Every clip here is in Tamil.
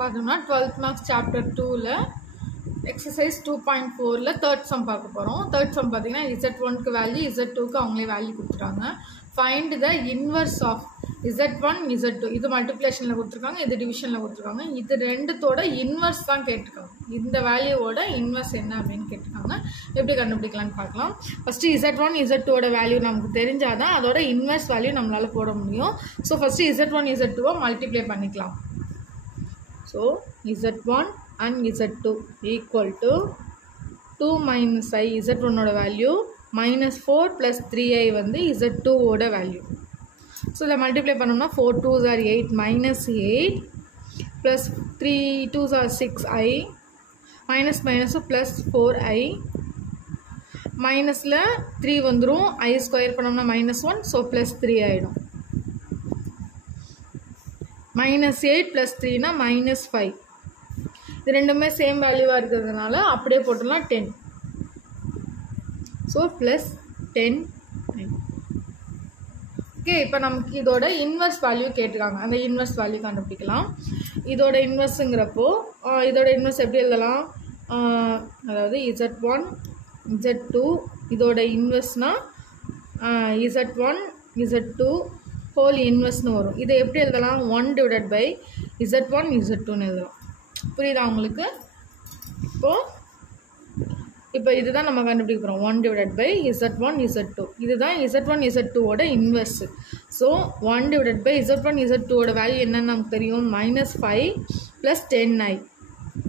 பார்த்தோம்னா 12th மார்க்ஸ் சாப்டர் 2ல எக்ஸசைஸ் 2.4ல தேர்ட் சம் பார்க்க போகிறோம். தேர்ட் சம் பார்த்தீங்கன்னா Z1க்கு வேல்யூ, Z2க்கு அவங்களே வேல்யூ கொடுத்துட்டாங்க. Find the inverse of Z1 Z2. இது மல்டிப்ளிகேஷனில் கொடுத்துருக்காங்க, இது டிவிஷனில் கொடுத்துருக்காங்க. இது ரெண்டுத்தோட இன்வர்ஸ் தான் கேட்டிருக்காங்க. இந்த வேல்யூவோட இன்வர்ஸ் என்ன அப்படின்னு கேட்டிருக்காங்க. எப்படி கண்டுபிடிக்கலான்னு பார்க்கலாம். ஃபஸ்ட்டு Z1 Z2ஓட வேல்யூ நமக்கு தெரிஞ்சாதான் அதோட இன்வர்ஸ் வேல்யூ நம்மளால் போட முடியும். So first Z1 Z2 multiply பண்ணிக்கலாம். So Z1 and Z2 equal to 2 minus I, Z1 ஓட வேல்யூ minus 4 plus 3I வந்து Z2 ஓட வேல்யூ. ஸோ இதை மல்டிப்ளை பண்ணோம்னா 4 2s are 8 minus 8 plus 3 2s are 6I minus minus plus 4I மைனஸில் 3 வந்துடும், I ஸ்கொயர் பண்ணோம்னா minus 1, ஸோ plus 3 ஆகிடும். minus 8 plus 3 னா minus 5. இது ரெண்டுமே சேம் வேல்யூவாக இருக்கிறதுனால அப்படியே போட்டுடலாம் 10. So plus 10. ஓகே, இப்போ நமக்கு இதோட இன்வர்ஸ் வேல்யூ கேட்டிருக்காங்க. அந்த இன்வர்ஸ் வேல்யூ கண்டுபிடிக்கலாம். இதோட இன்வர்ஸுங்கிறப்போ இதோட இன்வர்ஸ் எப்படி எழுதலாம்? அதாவது Z1 Z2 இதோட இன்வர்ஸ்னால் Z1 Z2 ஹோல் இன்வர்ஸ்னு வரும். இதை எப்படி எழுதலாம்? 1 டிவைடட் பை Z1 Z2ன்னு எழுதலாம். புரியுதா உங்களுக்கு? இப்போ இதுதான் நம்ம கண்டுபிடிக்கிறோம். 1 டிவைடட் பை Z1 Z2. இதுதான் Z1 Z2ஓட inverse. So 1 divided by Z1 Z2ஓட வேல்யூ என்னன்னு நமக்கு தெரியும்? -5 + 10I.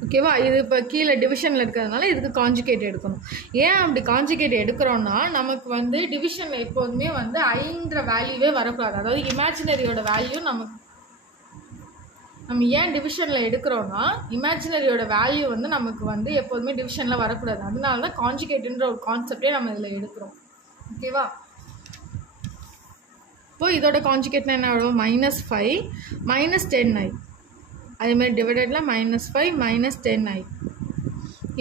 ஓகேவா? இது இப்போ கீழே டிவிஷனில் இருக்கிறதுனால இதுக்கு காஞ்சுகேட் எடுக்கணும். ஏன் அப்படி காஞ்சுகேட் எடுக்கிறோன்னா, நமக்கு வந்து டிவிஷனில் எப்போதுமே வந்து ஐன்ற வேல்யூவே வரக்கூடாது. அதாவது இமேஜினரியோட வேல்யூ நம்ம ஏன் டிவிஷனில் எடுக்கிறோன்னா, இமேஜினரியோட வேல்யூ வந்து நமக்கு வந்து எப்போதுமே டிவிஷனில் வரக்கூடாது. அதனால தான் காஞ்சுகேட்டுன்ற ஒரு கான்செப்டே நம்ம இதில் எடுக்கிறோம். ஓகேவா? இப்போ இதோட காஞ்சுகேட்னா என்ன ஆகும்? -5 - 10I. அதேமாதிரி டிவைடடில் -5 - 10I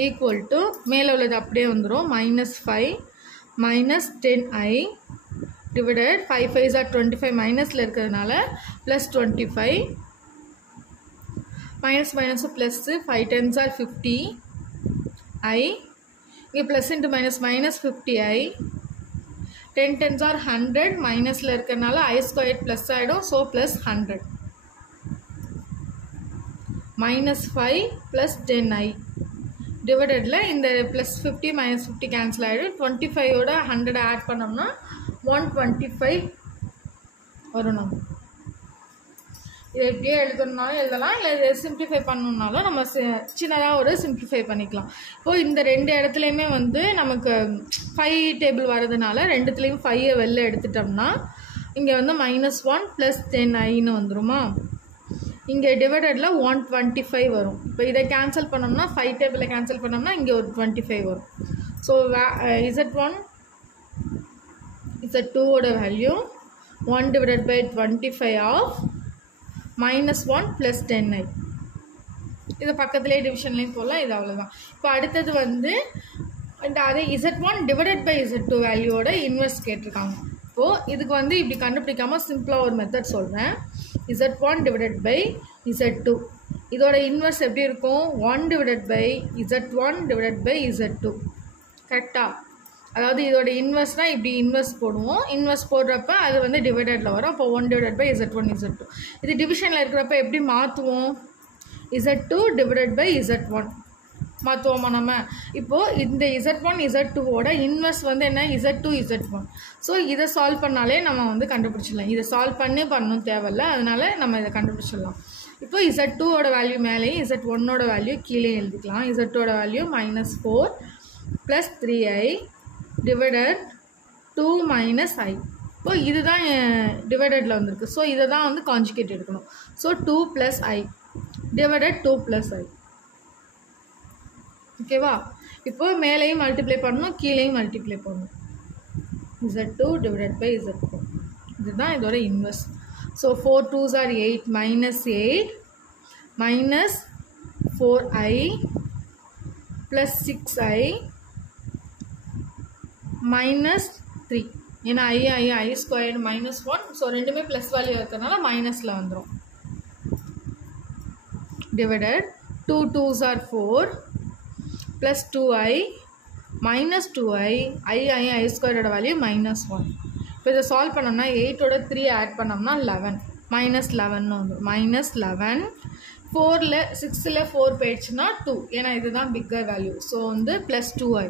ஈக்குவல் டு மேலே உள்ளது அப்படியே வந்துடும். -5 - 10I டிவைடட் 5 5s are 25 மைனஸில் இருக்கிறதுனால +25 minus plus 5 10s are 50I. இங்கே plus into minus 50I. 10 10s are 100 மைனஸில் இருக்கிறதுனால I ஸ்கொயர் ப்ளஸ் ஆகிடும். ஸோ ப்ளஸ் 100 -5 + 10I டிவைடடில் இந்த ப்ளஸ் 50 - 50 கேன்சல் ஆகிடும். 25ஓட 100 ஆட் பண்ணோம்னா 125 வரும். நம்ம இதை எப்படியே எழுதணுன்னாலும் எழுதலாம், இல்லை இதை சிம்பிளிஃபை பண்ணணுன்னாலும் நம்ம சின்னதாக ஒரு சிம்பிளிஃபை பண்ணிக்கலாம். இப்போது இந்த ரெண்டு இடத்துலையுமே வந்து நமக்கு 5 டேபிள் வரதுனால ரெண்டுத்துலேயும் 5 வெளில எடுத்துட்டோம்னா இங்கே வந்து -1 + 10Iன்னு வந்துருமா? இங்கே டிவைடடில் 125 வரும். இப்போ இதை கேன்சல் பண்ணோம்னா 5 டேபிளை கேன்சல் பண்ணோம்னா இங்கே ஒரு 25 வரும். ஸோ Z1 Z2ஓட value 1 divided by 25 of -1 + 10I. இது பக்கத்துலேயே டிவிஷன்லேயும் போகலாம். இது அவ்வளோதான். இப்போ அடுத்தது வந்து அதே Z1 divided by Z2 வேல்யூவோட inverse கேட்டிருக்காங்க. இப்போது இதுக்கு வந்து இப்படி கண்டுபிடிக்காமல் சிம்பிளாக ஒரு மெத்தட் சொல்கிறேன். Z1 டிவைடட் பை Z2 இதோட இன்வெர்ஸ் எப்படி இருக்கும்? 1 divided by Z1 divided by Z2. கரெக்டாக? அதாவது இதோட இன்வெர்ஸ்னால் இப்படி இன்வெர்ஸ் போடுவோம். இன்வெர்ஸ் போடுறப்ப அது வந்து டிவைடடில் வரும். அப்போ 1 டிவைடட் பை Z1 Z2. இது டிவிஷனில் இருக்கிறப்ப எப்படி மாற்றுவோம்? Z2 டிவைடட் பை Z1 மாற்றுவோமா நம்ம? இப்போது இந்த Z1 Z2ஓட இன்வெர்ஸ் வந்து என்ன? Z2 Z1. ஸோ இதை சால்வ் பண்ணாலே நம்ம வந்து கண்டுபிடிச்சிடலாம். இதை சால்வ் பண்ணணும் தேவையில்லை, அதனால் நம்ம இதை கண்டுபிடிச்சிடலாம். இப்போ Z2ஓட வேல்யூ மேலேயும் Z1ஓட வேல்யூ கீழே எழுதிக்கலாம். Z2ஓட வேல்யூ -4 + 3I டிவைடட் 2 - I. இப்போ இதுதான் டிவைடடில் வந்திருக்கு. ஸோ இதை தான் வந்து காஞ்சுகேட் எடுக்கணும். So 2 + I divided 2 + I. ஓகேவா? இப்போ மேலேயும் மல்டிப்ளை பண்ணணும், கீழேயும் மல்டிப்ளை பண்ணணும். Z2 டிவைடட் பை Z1 இதுதான் இதோட inverse. So 4 2s are 8 -8 minus 4I plus 6I minus 3. ஏன்னா I ஸ்கொயர்டு -1. ஸோ ரெண்டுமே ப்ளஸ் வேல்யூ இருக்கிறதுனால மைனஸில் வந்துடும். divided 2 2s are 4 plus 2i minus 2i i square value minus 1. இப்போ இதை சால்வ் பண்ணோம்னா 8ஓட 3 ஆட் பண்ணோம்னா 11 minus 11 வந்து minus 11 4ல 6ல 4 போயிடுச்சுன்னா 2 ஏன்னா இதுதான் பிக்கர் வேல்யூ. ஸோ வந்து plus 2i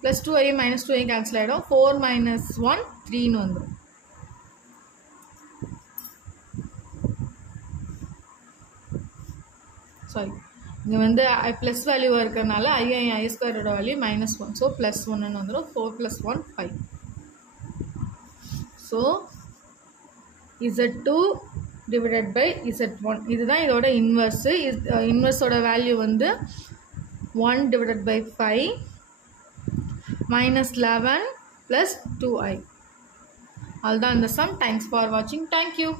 plus 2i minus 2i cancel ஆகிடும். 4 minus 1 3ன்னு வந்துடும். சாரி இங்கே வந்து ப்ளஸ் வேல்யூவாக இருக்கிறதுனால ஐ ஸ்கொயரோட வேல்யூ minus 1. ஸோ ப்ளஸ் 1ன்னு வந்துடும். 4 plus 1 5. So Z2 divided by Z1 இதுதான் இதோட இன்வர்ஸு. இன்வர்ஸோட வேல்யூ வந்து 1 divided by 5 minus 11 plus 2i. அதுதான் இந்த சம். தேங்க்ஸ் ஃபார் வாட்சிங். தேங்க்யூ.